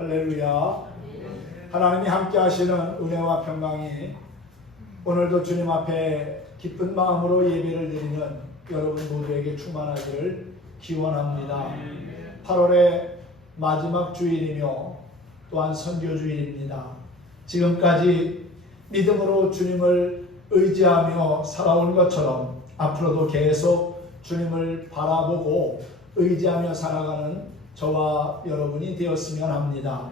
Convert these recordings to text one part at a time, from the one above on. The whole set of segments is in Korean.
할렐루야. 하나님이 함께 하시는 은혜와 평강이 오늘도 주님 앞에 기쁜 마음으로 예배를 드리는 여러분 모두에게 충만하기를 기원합니다. 8월의 마지막 주일이며 또한 선교주일입니다. 지금까지 믿음으로 주님을 의지하며 살아온 것처럼 앞으로도 계속 주님을 바라보고 의지하며 살아가는 저와 여러분이 되었으면 합니다.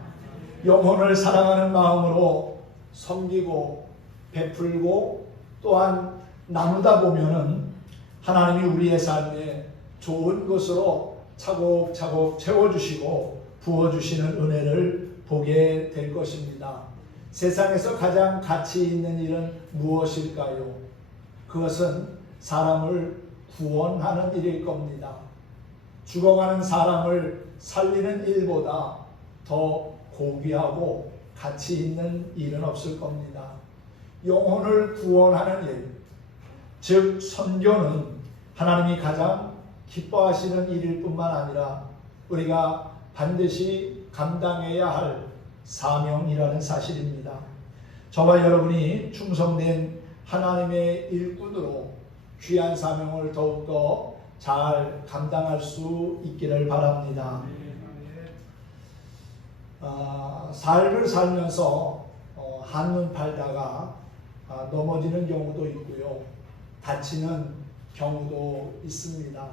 영혼을 사랑하는 마음으로 섬기고 베풀고 또한 나누다 보면은 하나님이 우리의 삶에 좋은 것으로 차곡차곡 채워주시고 부어주시는 은혜를 보게 될 것입니다. 세상에서 가장 가치 있는 일은 무엇일까요? 그것은 사람을 구원하는 일일 겁니다. 죽어가는 사람을 살리는 일보다 더 고귀하고 가치 있는 일은 없을 겁니다. 영혼을 구원하는 일, 즉 선교는 하나님이 가장 기뻐하시는 일일 뿐만 아니라 우리가 반드시 감당해야 할 사명이라는 사실입니다. 저와 여러분이 충성된 하나님의 일꾼으로 귀한 사명을 더욱더 잘 감당할 수 있기를 바랍니다. 삶을 살면서 한눈 팔다가 넘어지는 경우도 있고요. 다치는 경우도 있습니다.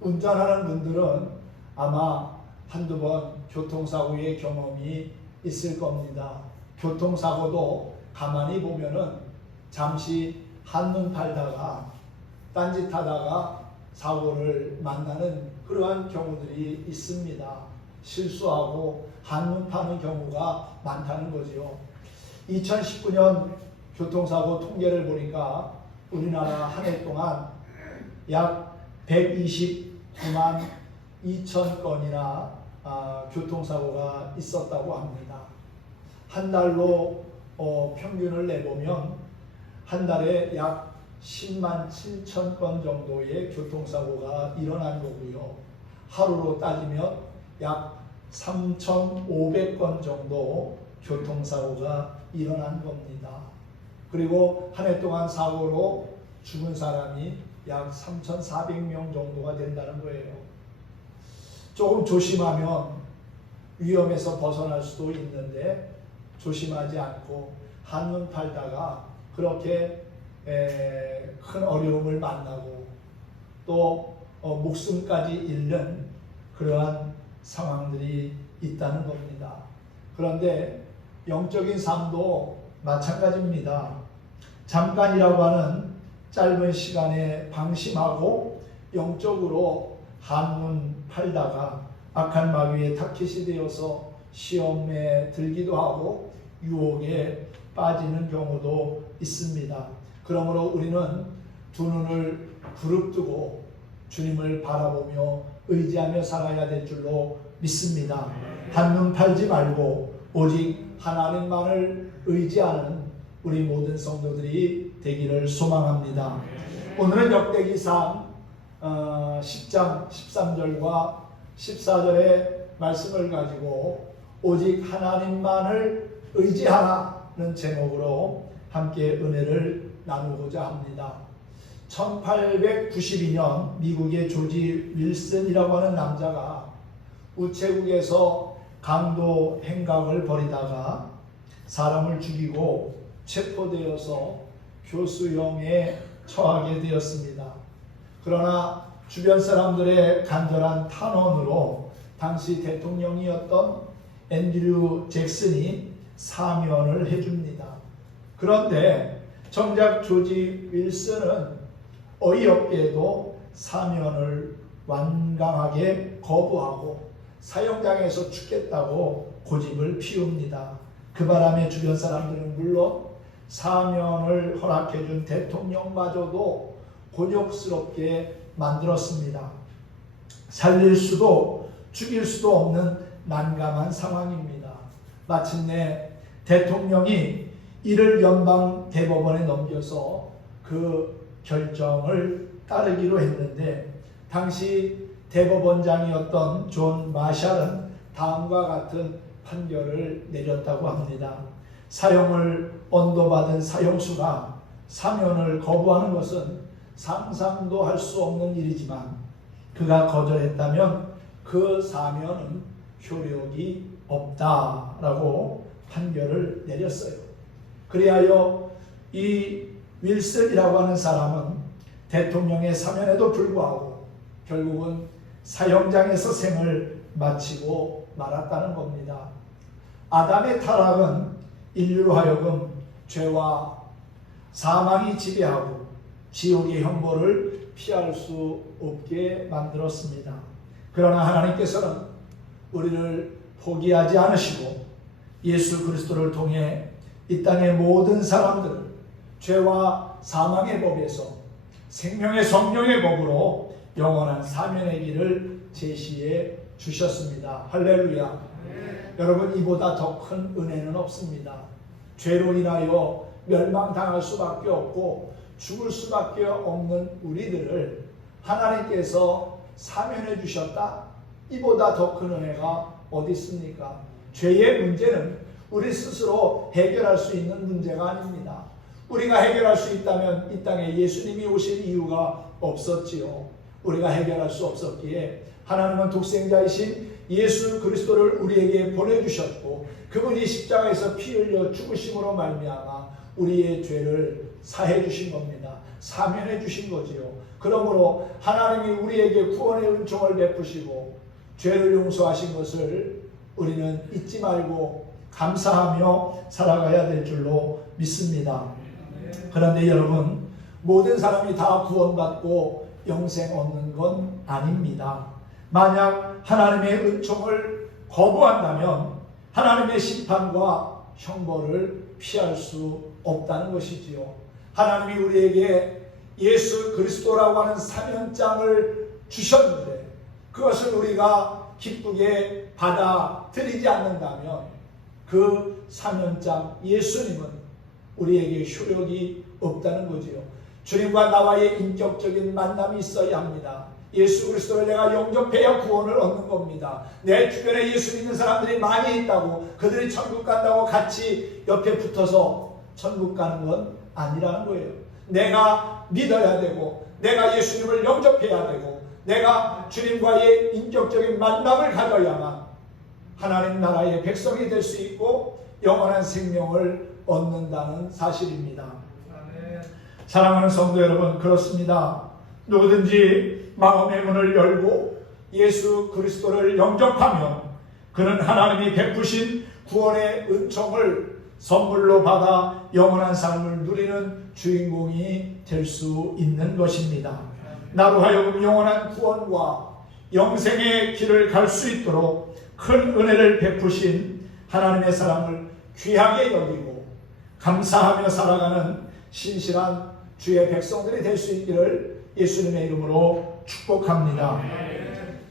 운전하는 분들은 아마 한두 번 교통사고의 경험이 있을 겁니다. 교통사고도 가만히 보면은 잠시 한눈 팔다가 딴짓하다가 사고를 만나는 그러한 경우들이 있습니다. 실수하고 한눈 파는 경우가 많다는 거죠. 2019년 교통사고 통계를 보니까 우리나라 한 해 동안 약 129만 2천 건이나 교통사고가 있었다고 합니다. 한 달로 평균을 내보면 한 달에 약 10만 7천 건 정도의 교통사고가 일어난 거고요. 하루로 따지면 약 3,500건 정도 교통사고가 일어난 겁니다. 그리고 한 해 동안 사고로 죽은 사람이 약 3,400명 정도가 된다는 거예요. 조금 조심하면 위험에서 벗어날 수도 있는데 조심하지 않고 한눈 팔다가 그렇게 큰 어려움을 만나고 또 목숨까지 잃는 그러한 상황들이 있다는 겁니다. 그런데 영적인 삶도 마찬가지입니다. 잠깐이라고 하는 짧은 시간에 방심하고 영적으로 한눈 팔다가 악한 마귀의 타깃이 되어서 시험에 들기도 하고 유혹에 빠지는 경우도 있습니다. 그러므로 우리는 두 눈을 부릅뜨고 주님을 바라보며 의지하며 살아야 될 줄로 믿습니다. 한눈 팔지 말고 오직 하나님만을 의지하는 우리 모든 성도들이 되기를 소망합니다. 오늘은 역대기상 10장 13절과 14절의 말씀을 가지고 오직 하나님만을 의지하라는 제목으로 함께 은혜를 나누고자 합니다. 1892년 미국의 조지 윌슨이라고 하는 남자가 우체국에서 강도 행각을 벌이다가 사람을 죽이고 체포되어서 교수형에 처하게 되었습니다. 그러나 주변 사람들의 간절한 탄원으로 당시 대통령이었던 앤드류 잭슨이 사면을 해줍니다. 그런데 정작 조지 윌슨은 어이없게도 사면을 완강하게 거부하고 사형장에서 죽겠다고 고집을 피웁니다. 그 바람에 주변 사람들은 물론 사면을 허락해준 대통령마저도 곤욕스럽게 만들었습니다. 살릴 수도 죽일 수도 없는 난감한 상황입니다. 마침내 대통령이 이를 연방 대법원에 넘겨서 그 결정을 따르기로 했는데 당시 대법원장이었던 존 마샬은 다음과 같은 판결을 내렸다고 합니다. 사형을 언도받은 사형수가 사면을 거부하는 것은 상상도 할 수 없는 일이지만 그가 거절했다면 그 사면은 효력이 없다라고 판결을 내렸어요. 그리하여 이 윌슨이라고 하는 사람은 대통령의 사면에도 불구하고 결국은 사형장에서 생을 마치고 말았다는 겁니다. 아담의 타락은 인류로 하여금 죄와 사망이 지배하고 지옥의 형벌을 피할 수 없게 만들었습니다. 그러나 하나님께서는 우리를 포기하지 않으시고 예수 그리스도를 통해 이 땅의 모든 사람들을 죄와 사망의 법에서 생명의 성령의 법으로 영원한 사면의 길을 제시해 주셨습니다. 할렐루야. 여러분, 이보다 더 큰 은혜는 없습니다. 죄로 인하여 멸망당할 수밖에 없고 죽을 수밖에 없는 우리들을 하나님께서 사면해 주셨다. 이보다 더 큰 은혜가 어디 있습니까? 죄의 문제는 우리 스스로 해결할 수 있는 문제가 아닙니다. 우리가 해결할 수 있다면 이 땅에 예수님이 오실 이유가 없었지요. 우리가 해결할 수 없었기에 하나님은 독생자이신 예수 그리스도를 우리에게 보내주셨고 그분이 십자가에서 피 흘려 죽으심으로 말미암아 우리의 죄를 사해 주신 겁니다. 사면해 주신 거지요. 그러므로 하나님이 우리에게 구원의 은총을 베푸시고 죄를 용서하신 것을 우리는 잊지 말고 감사하며 살아가야 될 줄로 믿습니다. 그런데 여러분, 모든 사람이 다 구원받고 영생 얻는 건 아닙니다. 만약 하나님의 은총을 거부한다면 하나님의 심판과 형벌을 피할 수 없다는 것이지요. 하나님이 우리에게 예수 그리스도라고 하는 사면장을 주셨는데 그것을 우리가 기쁘게 받아들이지 않는다면 그 사면장 예수님은 우리에게 효력이 없다는 거지요. 주님과 나와의 인격적인 만남이 있어야 합니다. 예수 그리스도를 내가 영접해야 구원을 얻는 겁니다. 내 주변에 예수 믿는 사람들이 많이 있다고 그들이 천국 간다고 같이 옆에 붙어서 천국 가는 건 아니라는 거예요. 내가 믿어야 되고 내가 예수님을 영접해야 되고 내가 주님과의 인격적인 만남을 가져야만 하나님 나라의 백성이 될 수 있고 영원한 생명을 얻는다는 사실입니다. 사랑하는 성도 여러분, 그렇습니다. 누구든지 마음의 문을 열고 예수 그리스도를 영접하면 그는 하나님이 베푸신 구원의 은총을 선물로 받아 영원한 삶을 누리는 주인공이 될 수 있는 것입니다. 나로 하여금 영원한 구원과 영생의 길을 갈 수 있도록 큰 은혜를 베푸신 하나님의 사랑을 귀하게 여기고 감사하며 살아가는 신실한 주의 백성들이 될 수 있기를 예수님의 이름으로 축복합니다.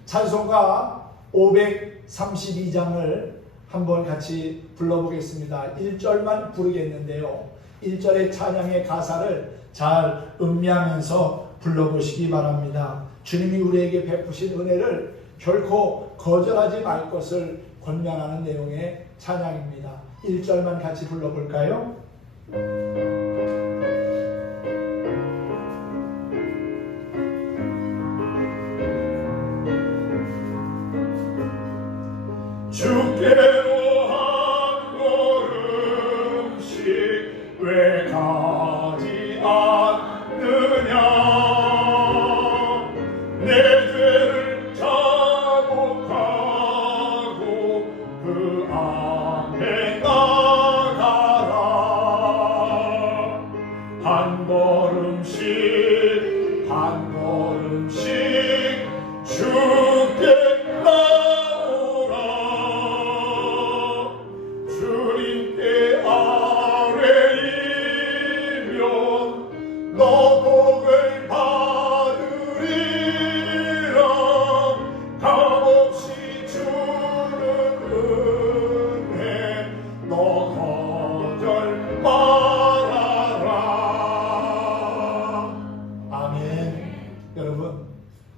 찬송가 532장을 한번 같이 불러보겠습니다. 1절만 부르겠는데요. 1절의 찬양의 가사를 잘 음미하면서 불러보시기 바랍니다. 주님이 우리에게 베푸신 은혜를 결코 거절하지 말 것을 권면하는 내용의 찬양입니다. 1절만 같이 불러볼까요? 주께로 한 걸음씩 왜 가지 않느냐 내 죄를 자복하고 그 앞에 나가라 한 걸음씩 한 걸음씩 주께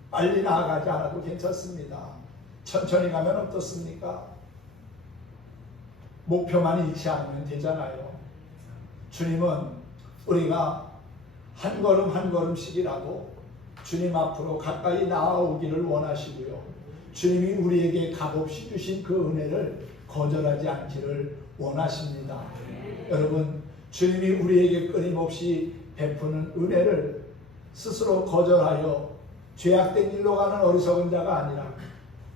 빨리 나아가지 않아도 괜찮습니다. 천천히 가면 어떻습니까? 목표만 잃지 않으면 되잖아요. 주님은 우리가 한 걸음 한 걸음씩이라도 주님 앞으로 가까이 나아오기를 원하시고요. 주님이 우리에게 값없이 주신 그 은혜를 거절하지 않기를 원하십니다. 여러분, 주님이 우리에게 끊임없이 베푸는 은혜를 스스로 거절하여 죄악된 길로 가는 어리석은 자가 아니라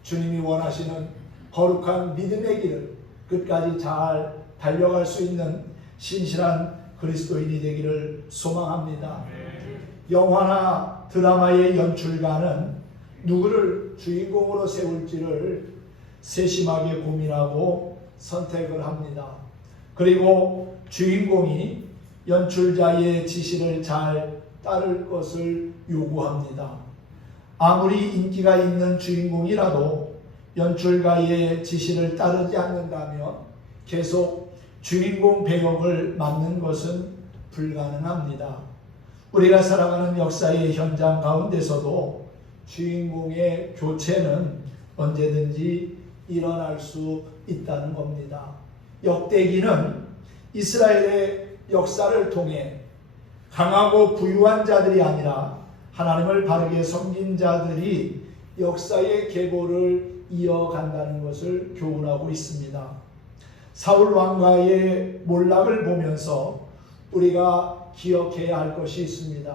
주님이 원하시는 거룩한 믿음의 길을 끝까지 잘 달려갈 수 있는 신실한 그리스도인이 되기를 소망합니다. 영화나 드라마의 연출가는 누구를 주인공으로 세울지를 세심하게 고민하고 선택을 합니다. 그리고 주인공이 연출자의 지시를 잘 따를 것을 요구합니다. 아무리 인기가 있는 주인공이라도 연출가의 지시를 따르지 않는다면 계속 주인공 배역을 맡는 것은 불가능합니다. 우리가 살아가는 역사의 현장 가운데서도 주인공의 교체는 언제든지 일어날 수 있다는 겁니다. 역대기는 이스라엘의 역사를 통해 강하고 부유한 자들이 아니라 하나님을 바르게 섬긴 자들이 역사의 계보를 이어간다는 것을 교훈하고 있습니다. 사울 왕가의 몰락을 보면서 우리가 기억해야 할 것이 있습니다.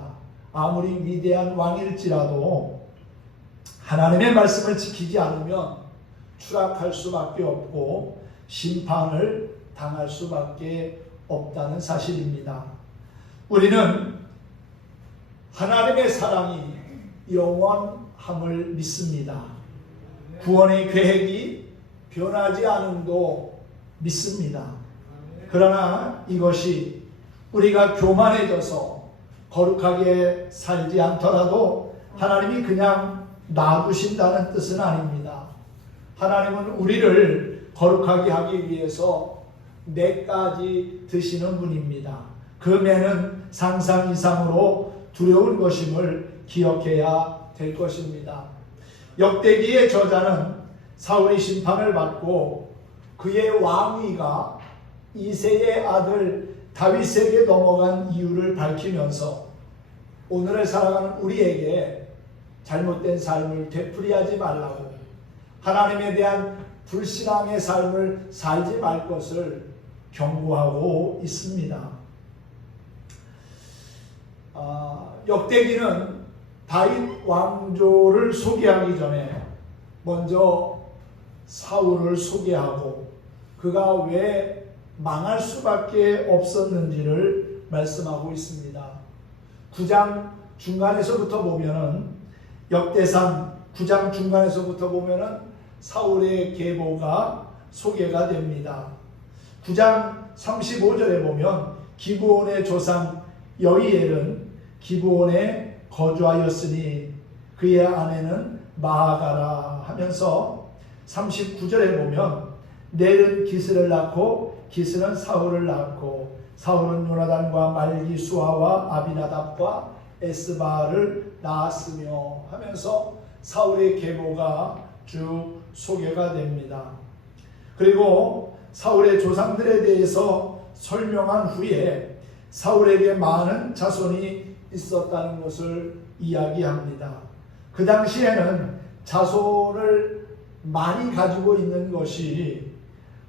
아무리 위대한 왕일지라도 하나님의 말씀을 지키지 않으면 추락할 수밖에 없고 심판을 당할 수밖에 없다는 사실입니다. 우리는 하나님의 사랑이 영원함을 믿습니다. 구원의 계획이 변하지 않음도 믿습니다. 그러나 이것이 우리가 교만해져서 거룩하게 살지 않더라도 하나님이 그냥 놔두신다는 뜻은 아닙니다. 하나님은 우리를 거룩하게 하기 위해서 매까지 드시는 분입니다. 그 매는 상상 이상으로 두려운 것임을 기억해야 될 것입니다. 역대기의 저자는 사울이 심판을 받고 그의 왕위가 이새의 아들 다윗에게 넘어간 이유를 밝히면서 오늘을 살아가는 우리에게 잘못된 삶을 되풀이하지 말라고, 하나님에 대한 불신앙의 삶을 살지 말 것을 경고하고 있습니다. 역대기는 다윗 왕조를 소개하기 전에 먼저 사울을 소개하고 그가 왜 망할 수밖에 없었는지를 말씀하고 있습니다. 9장 중간에서부터 보면은, 역대상 9장 중간에서부터 보면은 사울의 계보가 소개가 됩니다. 9장 35절에 보면 기브온의 조상 여이엘은 기브온에 거주하였으니 그의 아내는 마아가라 하면서 39절에 보면 넬은 기스를 낳고 기스는 사울을 낳고 사울은 요나단과 말기수아와 아비나답과 에스바를 낳았으며 하면서 사울의 계보가 쭉 소개가 됩니다. 그리고 사울의 조상들에 대해서 설명한 후에 사울에게 많은 자손이 있었다는 것을 이야기합니다. 그 당시에는 자손을 많이 가지고 있는 것이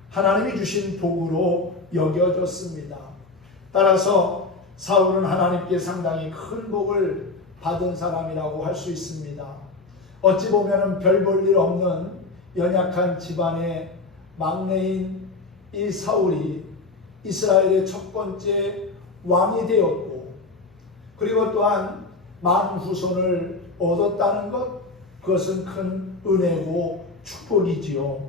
하나님이 주신 복으로 여겨졌습니다. 따라서 사울은 하나님께 상당히 큰 복을 받은 사람이라고 할 수 있습니다. 어찌 보면 별 볼 일 없는 연약한 집안의 막내인 이 사울이 이스라엘의 첫 번째 왕이 되었고, 그리고 또한 많은 후손을 얻었다는 것, 그것은 큰 은혜고 축복이지요.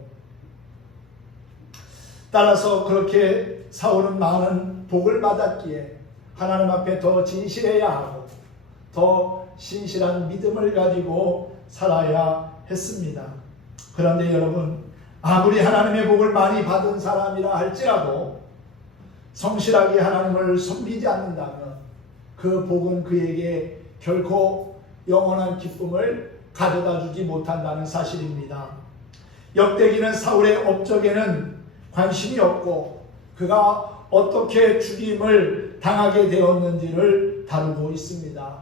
따라서 그렇게 사울은 많은 복을 받았기에 하나님 앞에 더 진실해야 하고 더 신실한 믿음을 가지고 살아야 했습니다. 그런데 여러분, 아무리 하나님의 복을 많이 받은 사람이라 할지라도 성실하게 하나님을 섬기지 않는다면 그 복은 그에게 결코 영원한 기쁨을 가져다 주지 못한다는 사실입니다. 역대기는 사울의 업적에는 관심이 없고 그가 어떻게 죽임을 당하게 되었는지를 다루고 있습니다.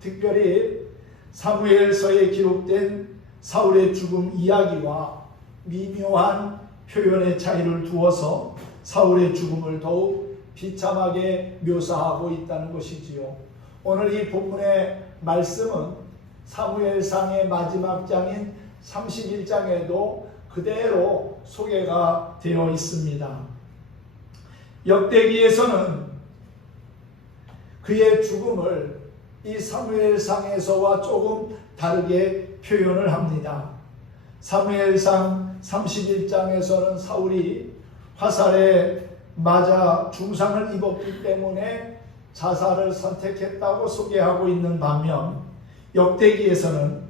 특별히 사무엘서에 기록된 사울의 죽음 이야기와 미묘한 표현의 차이를 두어서 사울의 죽음을 더욱 비참하게 묘사하고 있다는 것이지요. 오늘 이 본문의 말씀은 사무엘상의 마지막 장인 31장에도 그대로 소개가 되어 있습니다. 역대기에서는 그의 죽음을 이 사무엘상에서와 조금 다르게 표현을 합니다. 사무엘상 31장에서는 사울이 화살에 맞아 중상을 입었기 때문에 자살을 선택했다고 소개하고 있는 반면 역대기에서는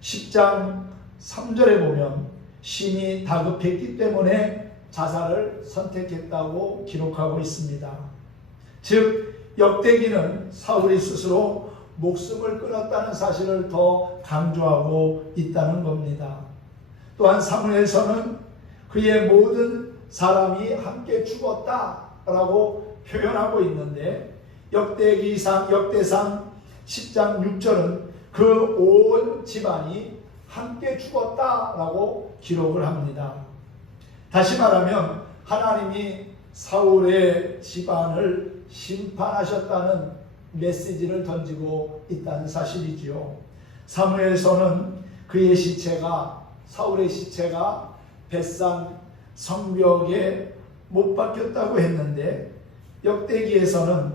10장 3절에 보면 신이 다급했기 때문에 자살을 선택했다고 기록하고 있습니다. 즉 역대기는 사울이 스스로 목숨을 끊었다는 사실을 더 강조하고 있다는 겁니다. 또한 사무엘서는 그의 모든 사람이 함께 죽었다라고 표현하고 있는데 역대상 10장 6절은 그 온 집안이 함께 죽었다라고 기록을 합니다. 다시 말하면 하나님이 사울의 집안을 심판하셨다는 메시지를 던지고 있다는 사실이지요. 사무엘서는 그의 시체가 사울의 시체가 벳산 성벽에 못 박혔다고 했는데 역대기에서는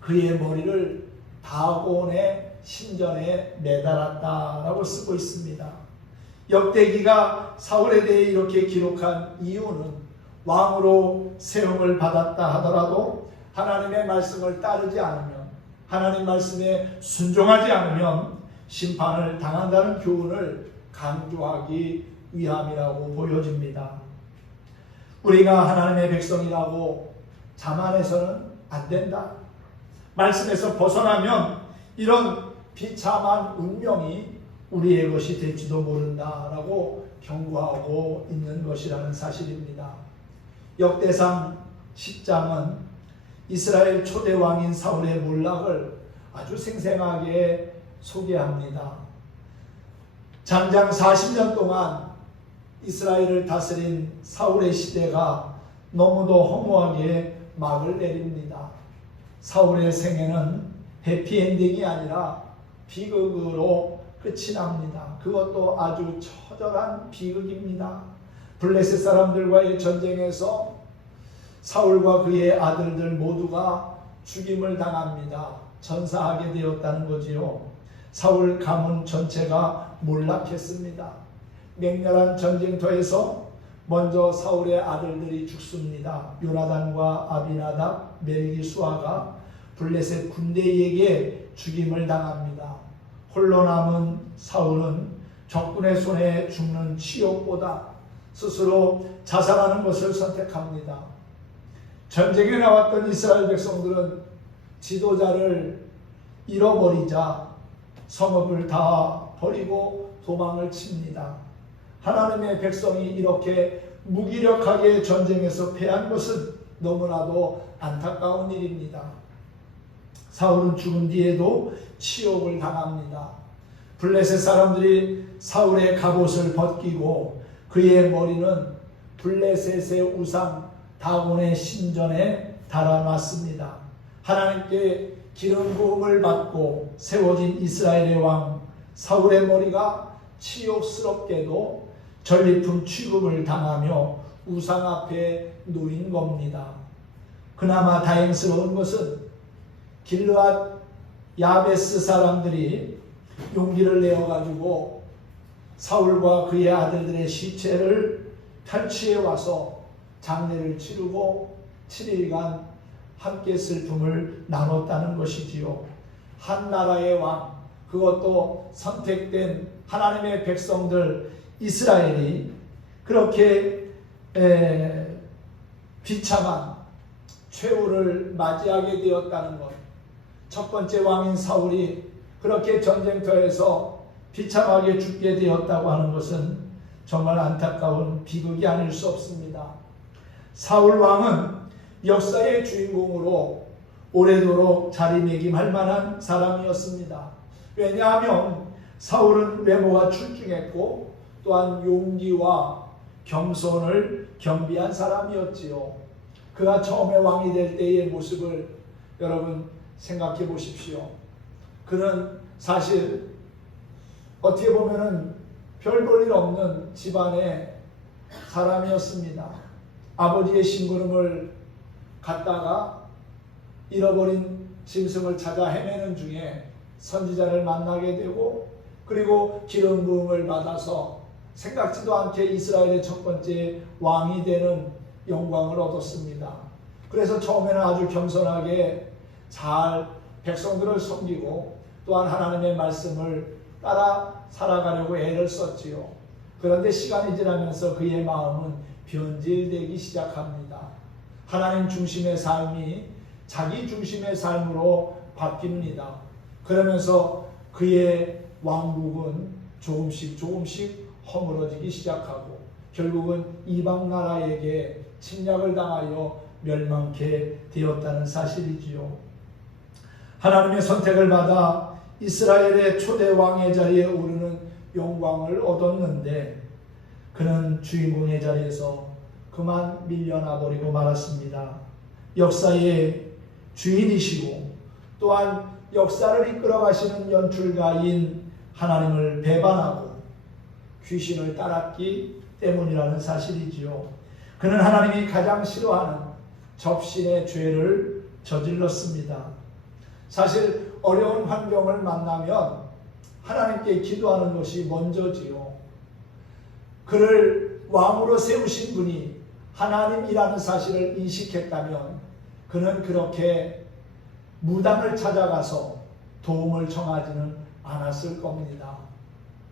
그의 머리를 다곤의 신전에 매달았다라고 쓰고 있습니다. 역대기가 사울에 대해 이렇게 기록한 이유는 왕으로 세움을 받았다 하더라도 하나님의 말씀을 따르지 않으면 하나님 말씀에 순종하지 않으면 심판을 당한다는 교훈을 강조하기 위함이라고 보여집니다. 우리가 하나님의 백성이라고 자만해서는 안 된다. 말씀에서 벗어나면 이런 비참한 운명이 우리의 것이 될지도 모른다라고 경고하고 있는 것이라는 사실입니다. 역대상 10장은 이스라엘 초대 왕인 사울의 몰락을 아주 생생하게 소개합니다. 장장 40년 동안 이스라엘을 다스린 사울의 시대가 너무도 허무하게 막을 내립니다. 사울의 생애는 해피엔딩이 아니라 비극으로 끝이 납니다. 그것도 아주 처절한 비극입니다. 블레셋 사람들과의 전쟁에서 사울과 그의 아들들 모두가 죽임을 당합니다. 전사하게 되었다는 거지요. 사울 가문 전체가 몰락했습니다. 맹렬한 전쟁터에서 먼저 사울의 아들들이 죽습니다. 요나단과 아비나답, 멜기수아가 블레셋 군대에게 죽임을 당합니다. 홀로 남은 사울은 적군의 손에 죽는 치욕보다 스스로 자살하는 것을 선택합니다. 전쟁에 나왔던 이스라엘 백성들은 지도자를 잃어버리자 성읍을 다 버리고 도망을 칩니다. 하나님의 백성이 이렇게 무기력하게 전쟁에서 패한 것은 너무나도 안타까운 일입니다. 사울은 죽은 뒤에도 치욕을 당합니다. 블레셋 사람들이 사울의 갑옷을 벗기고 그의 머리는 블레셋의 우상 다곤의 신전에 달아놨습니다. 하나님께 기름 부음을 받고 세워진 이스라엘의 왕 사울의 머리가 치욕스럽게도 전리품 취급을 당하며 우상 앞에 놓인 겁니다. 그나마 다행스러운 것은 길르앗 야베스 사람들이 용기를 내어가지고 사울과 그의 아들들의 시체를 탈취해 와서 장례를 치르고 7일간 함께 슬픔을 나눴다는 것이지요. 한 나라의 왕, 그것도 선택된 하나님의 백성들 이스라엘이 그렇게 비참한 최후를 맞이하게 되었다는 것, 첫 번째 왕인 사울이 그렇게 전쟁터에서 비참하게 죽게 되었다고 하는 것은 정말 안타까운 비극이 아닐 수 없습니다. 사울 왕은 역사의 주인공으로 오래도록 자리매김할 만한 사람이었습니다. 왜냐하면 사울은 외모가 출중했고 또한 용기와 겸손을 겸비한 사람이었지요. 그가 처음에 왕이 될 때의 모습을 여러분 생각해 보십시오. 그는 사실 어떻게 보면은 별 볼 일 없는 집안의 사람이었습니다. 아버지의 심부름을 갔다가 잃어버린 짐승을 찾아 헤매는 중에 선지자를 만나게 되고, 그리고 기름 부음을 받아서 생각지도 않게 이스라엘의 첫 번째 왕이 되는 영광을 얻었습니다. 그래서 처음에는 아주 겸손하게 잘 백성들을 섬기고 또한 하나님의 말씀을 따라 살아가려고 애를 썼지요. 그런데 시간이 지나면서 그의 마음은 변질되기 시작합니다. 하나님 중심의 삶이 자기 중심의 삶으로 바뀝니다. 그러면서 그의 왕국은 조금씩 허물어지기 시작하고 결국은 이방 나라에게 침략을 당하여 멸망케 되었다는 사실이지요. 하나님의 선택을 받아 이스라엘의 초대 왕의 자리에 오르는 영광을 얻었는데 그는 주인공의 자리에서 그만 밀려나 버리고 말았습니다. 역사의 주인이시고 또한 역사를 이끌어 가시는 연출가인 하나님을 배반하고 귀신을 따랐기 때문이라는 사실이지요. 그는 하나님이 가장 싫어하는 접신의 죄를 저질렀습니다. 사실 어려운 환경을 만나면 하나님께 기도하는 것이 먼저지요. 그를 왕으로 세우신 분이 하나님이라는 사실을 인식했다면 그는 그렇게 무당을 찾아가서 도움을 청하지는 않았을 겁니다.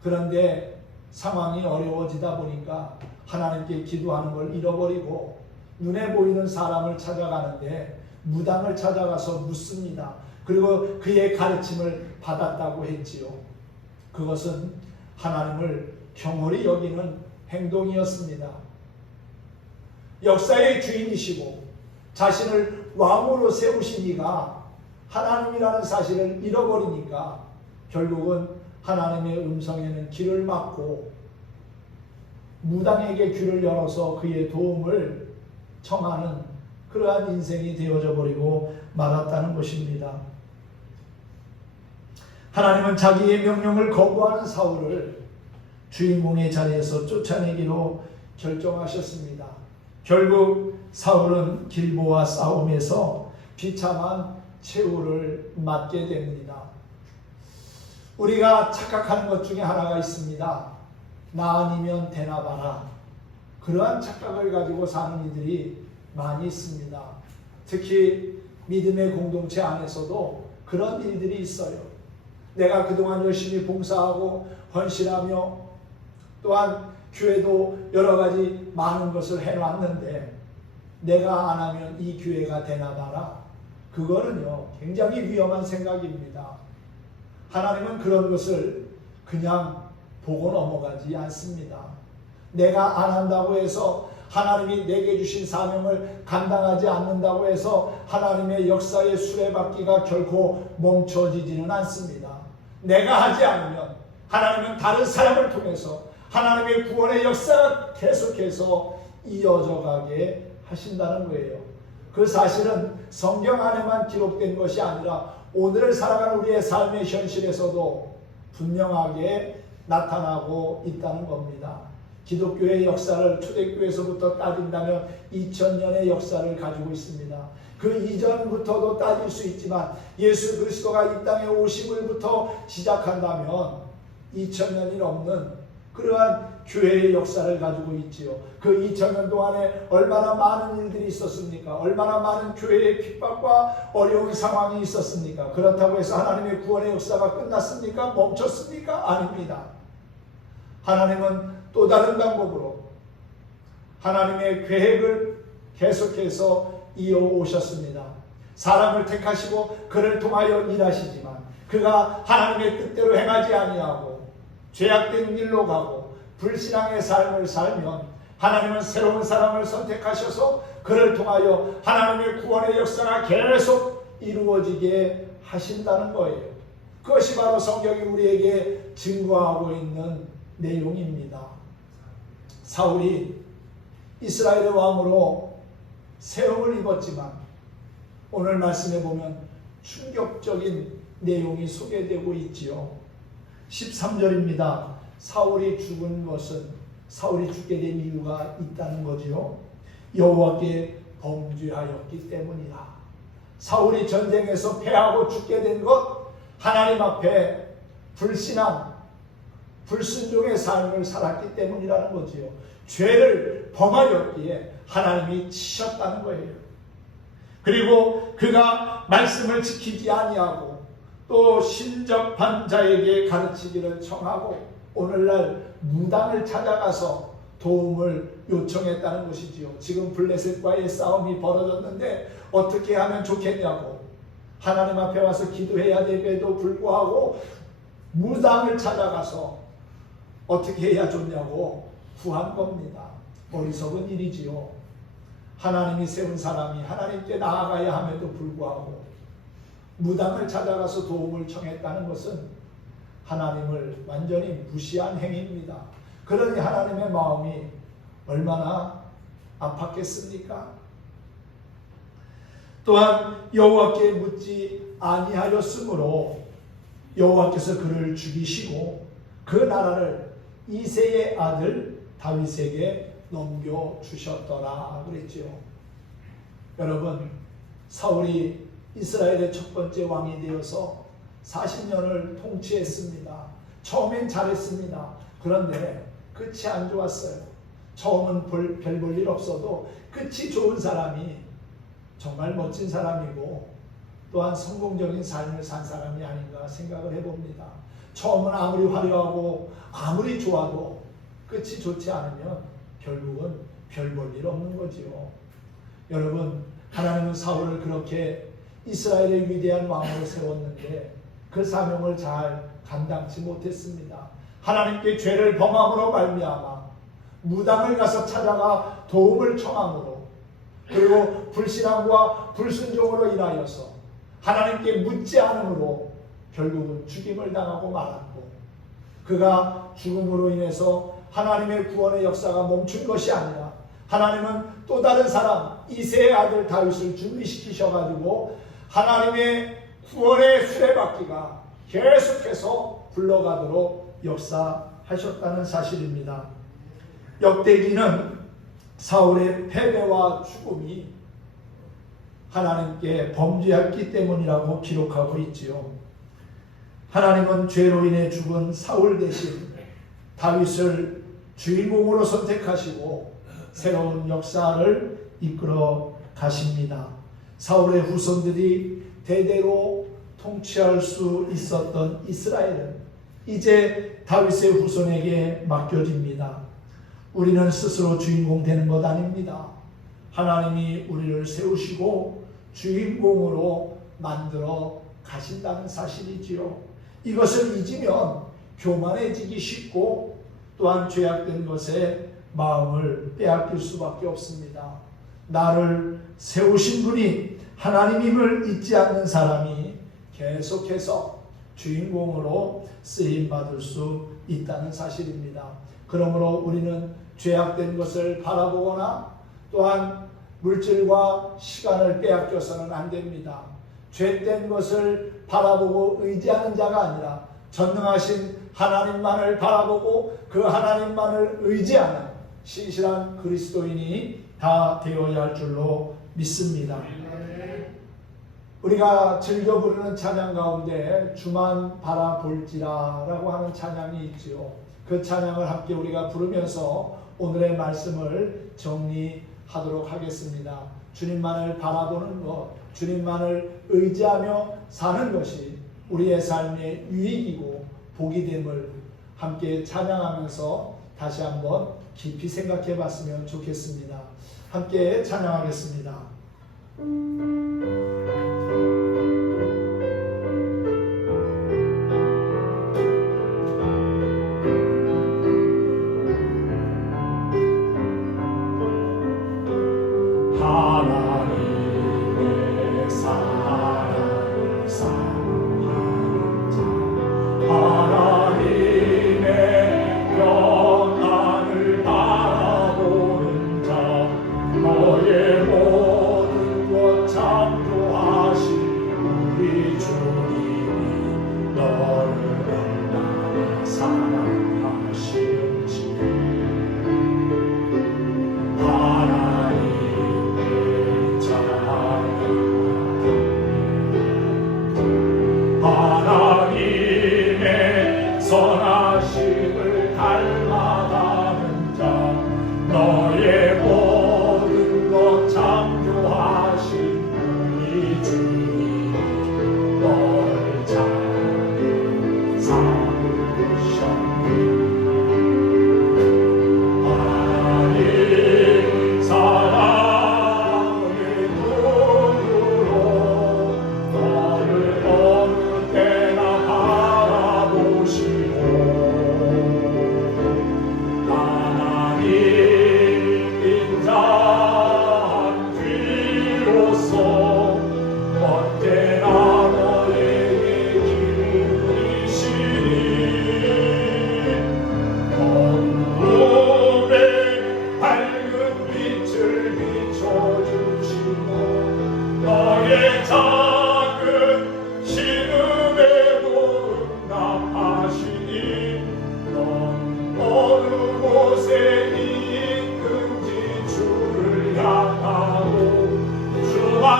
그런데 상황이 어려워지다 보니까 하나님께 기도하는 걸 잃어버리고 눈에 보이는 사람을 찾아가는데 무당을 찾아가서 묻습니다. 그리고 그의 가르침을 받았다고 했지요. 그것은 하나님을 경홀히 여기는 행동이었습니다. 역사의 주인이시고 자신을 왕으로 세우신 이가 하나님이라는 사실을 잃어버리니까 결국은 하나님의 음성에는 귀를 막고 무당에게 귀를 열어서 그의 도움을 청하는 그러한 인생이 되어져 버리고 말았다는 것입니다. 하나님은 자기의 명령을 거부하는 사울을 주인공의 자리에서 쫓아내기로 결정하셨습니다. 결국 사울은 길보아 싸움에서 비참한 최후를 맞게 됩니다. 우리가 착각하는 것 중에 하나가 있습니다. 나 아니면 되나 봐라. 그러한 착각을 가지고 사는 이들이 많이 있습니다. 특히 믿음의 공동체 안에서도 그런 일들이 있어요. 내가 그동안 열심히 봉사하고 헌신하며 또한 교회도 여러 가지 많은 것을 해놨는데 내가 안 하면 이 교회가 되나 봐라. 그거는요 굉장히 위험한 생각입니다. 하나님은 그런 것을 그냥 보고 넘어가지 않습니다. 내가 안 한다고 해서 하나님이 내게 주신 사명을 감당하지 않는다고 해서 하나님의 역사의 수레바퀴가 결코 멈춰지지는 않습니다. 내가 하지 않으면 하나님은 다른 사람을 통해서 하나님의 구원의 역사가 계속해서 이어져 가게 하신다는 거예요. 그 사실은 성경 안에만 기록된 것이 아니라 오늘을 살아가는 우리의 삶의 현실에서도 분명하게 나타나고 있다는 겁니다. 기독교의 역사를 초대교회에서부터 따진다면 2000년의 역사를 가지고 있습니다. 그 이전부터도 따질 수 있지만 예수 그리스도가 이 땅에 오심을부터 시작한다면 2000년이 넘는 그러한 교회의 역사를 가지고 있지요. 그 2000년 동안에 얼마나 많은 일들이 있었습니까? 얼마나 많은 교회의 핍박과 어려운 상황이 있었습니까? 그렇다고 해서 하나님의 구원의 역사가 끝났습니까? 멈췄습니까? 아닙니다. 하나님은 또 다른 방법으로 하나님의 계획을 계속해서 이어오셨습니다. 사람을 택하시고 그를 통하여 일하시지만 그가 하나님의 뜻대로 행하지 아니하고 죄악된 일로 가고 불신앙의 삶을 살면 하나님은 새로운 사람을 선택하셔서 그를 통하여 하나님의 구원의 역사가 계속 이루어지게 하신다는 거예요. 그것이 바로 성경이 우리에게 증거하고 있는 내용입니다. 사울이 이스라엘의 왕으로 세움을 입었지만 오늘 말씀에 보면 충격적인 내용이 소개되고 있지요. 13절입니다. 사울이 죽게 된 이유가 있다는 거지요. 여호와께 범죄하였기 때문이라. 사울이 전쟁에서 패하고 죽게 된 것, 하나님 앞에 불신앙, 불순종의 삶을 살았기 때문이라는 거지요. 죄를 범하였기에 하나님이 치셨다는 거예요. 그리고 그가 말씀을 지키지 아니하고 또 신접한 자에게 가르치기를 청하고 오늘날 무당을 찾아가서 도움을 요청했다는 것이지요. 지금 블레셋과의 싸움이 벌어졌는데 어떻게 하면 좋겠냐고 하나님 앞에 와서 기도해야 됨에도 불구하고 무당을 찾아가서 어떻게 해야 좋냐고 구한 겁니다. 어리석은 일이지요. 하나님이 세운 사람이 하나님께 나아가야 함에도 불구하고 무당을 찾아가서 도움을 청했다는 것은 하나님을 완전히 무시한 행위입니다. 그러니 하나님의 마음이 얼마나 아팠겠습니까? 또한 여호와께 묻지 아니하였으므로 여호와께서 그를 죽이시고 그 나라를 이새의 아들 다윗에게 넘겨주셨더라 그랬지요. 여러분, 사울이 이스라엘의 첫 번째 왕이 되어서 40년을 통치했습니다. 처음엔 잘했습니다. 그런데 끝이 안 좋았어요. 처음은 별 볼 일 없어도 끝이 좋은 사람이 정말 멋진 사람이고 또한 성공적인 삶을 산 사람이 아닌가 생각을 해봅니다. 처음은 아무리 화려하고 아무리 좋아도 끝이 좋지 않으면 결국은 별 볼 일 없는 거지요. 여러분, 하나님은 사울을 그렇게 이스라엘의 위대한 왕으로 세웠는데 그 사명을 잘 감당치 못했습니다. 하나님께 죄를 범함으로 말미암아 무당을 가서 찾아가 도움을 청함으로 그리고 불신앙과 불순종으로 인하여서 하나님께 묻지 않음으로 결국은 죽임을 당하고 말았고 그가 죽음으로 인해서 하나님의 구원의 역사가 멈춘 것이 아니라 하나님은 또 다른 사람 이새의 아들 다윗을 준비시키셔가지고 하나님의 구원의 수레바퀴가 계속해서 굴러가도록 역사하셨다는 사실입니다. 역대기는 사울의 패배와 죽음이 하나님께 범죄했기 때문이라고 기록하고 있지요. 하나님은 죄로 인해 죽은 사울 대신 다윗을 주인공으로 선택하시고 새로운 역사를 이끌어 가십니다. 사울의 후손들이 대대로 통치할 수 있었던 이스라엘은 이제 다윗의 후손에게 맡겨집니다. 우리는 스스로 주인공 되는 것 아닙니다. 하나님이 우리를 세우시고 주인공으로 만들어 가신다는 사실이지요. 이것을 잊으면 교만해지기 쉽고 또한 죄악된 것에 마음을 빼앗길 수밖에 없습니다. 나를 세우신 분이 하나님임을 잊지 않는 사람이 계속해서 주인공으로 쓰임받을 수 있다는 사실입니다. 그러므로 우리는 죄악된 것을 바라보거나 또한 물질과 시간을 빼앗겨서는 안 됩니다. 죄된 것을 바라보고 의지하는 자가 아니라 전능하신 하나님만을 바라보고 그 하나님만을 의지하는 신실한 그리스도인이 다 되어야 할 줄로 믿습니다. 우리가 즐겨 부르는 찬양 가운데 주만 바라볼지라 라고 하는 찬양이 있지요. 그 찬양을 함께 우리가 부르면서 오늘의 말씀을 정리하도록 하겠습니다. 주님만을 바라보는 것, 주님만을 의지하며 사는 것이 우리의 삶의 유익이고 복이 됨을 함께 찬양하면서 다시 한번 깊이 생각해 봤으면 좋겠습니다. 함께 찬양하겠습니다. 하나님의 사랑을 사랑하는 자 하나님의 평안을 바라보는 자 너의 모든 것 창조하신 우리 주님이 너를 얼마나 사랑하시는지 하나님의 하나님의 선하심을 닮아가는 자 너의 모든 것 창조하신 우리 주님 너를 잘 삼으셨네 하나님 사랑의 눈으로 너를 어느 때나 바라보시고 하나님 인자한 귀로서 언제나 너에게 기울이시니 어둠에 밝은 빛을 비춰주시고 너의 작은 신음에도 응답하시니 넌 어느 곳에 있든지 주를 향하고 주만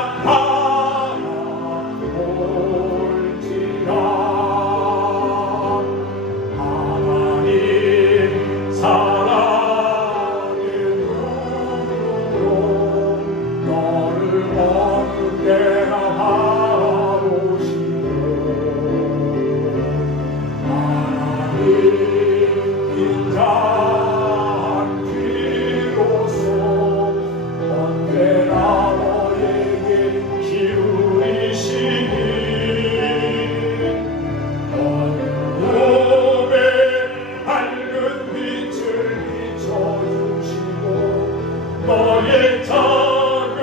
바라볼지라 하나님 사랑의 눈으로 너를 어느 때나 바라보시고 하나님 인자한 귀로서 언제나 너에게 기울이시니 어둠에 밝은 빛을 비춰주시고 너의 작은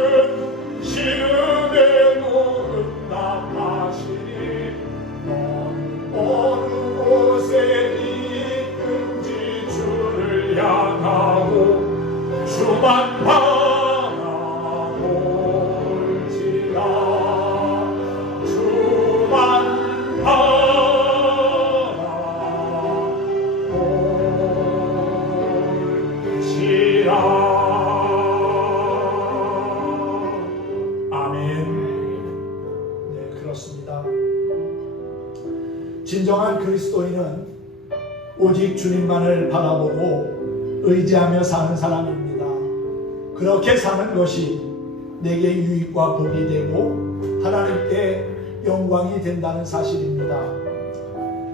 시름에도 응답하시니 넌 어느 곳에 있든지 주를 향하고 주만 바라볼지라 주만 바라볼지라 아멘. 네, 그렇습니다. 진정한 그리스도인은 오직 주님만을 바라보고 의지하며 사는 사람입니다. 그렇게 사는 것이 내게 유익과 복이 되고 하나님께 영광이 된다는 사실입니다.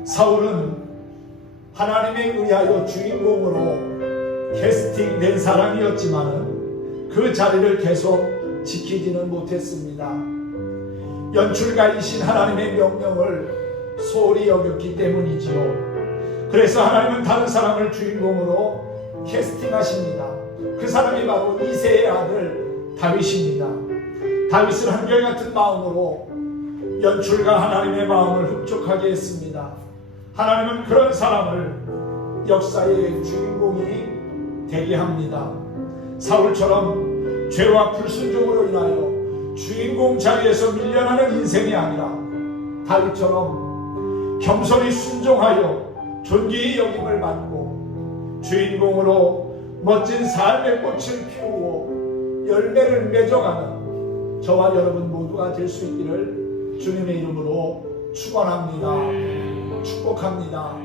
사울은 하나님에 의하여 주인공으로 캐스팅된 사람이었지만 그 자리를 계속 지키지는 못했습니다. 연출가이신 하나님의 명령을 소홀히 여겼기 때문이지요. 그래서 하나님은 다른 사람을 주인공으로 캐스팅하십니다. 그 사람이 바로 이새의 아들 다윗입니다. 다윗은 한결같은 마음으로 연출가 하나님의 마음을 흡족하게 했습니다. 하나님은 그런 사람을 역사의 주인공이 되게 합니다. 사울처럼 죄와 불순종으로 인하여 주인공 자리에서 밀려나는 인생이 아니라 다윗처럼 겸손히 순종하여 존귀히 여김을 받고 주인공으로 멋진 삶의 꽃을 피우고 열매를 맺어가는 저와 여러분 모두가 될 수 있기를 주님의 이름으로 축원합니다. 축복합니다.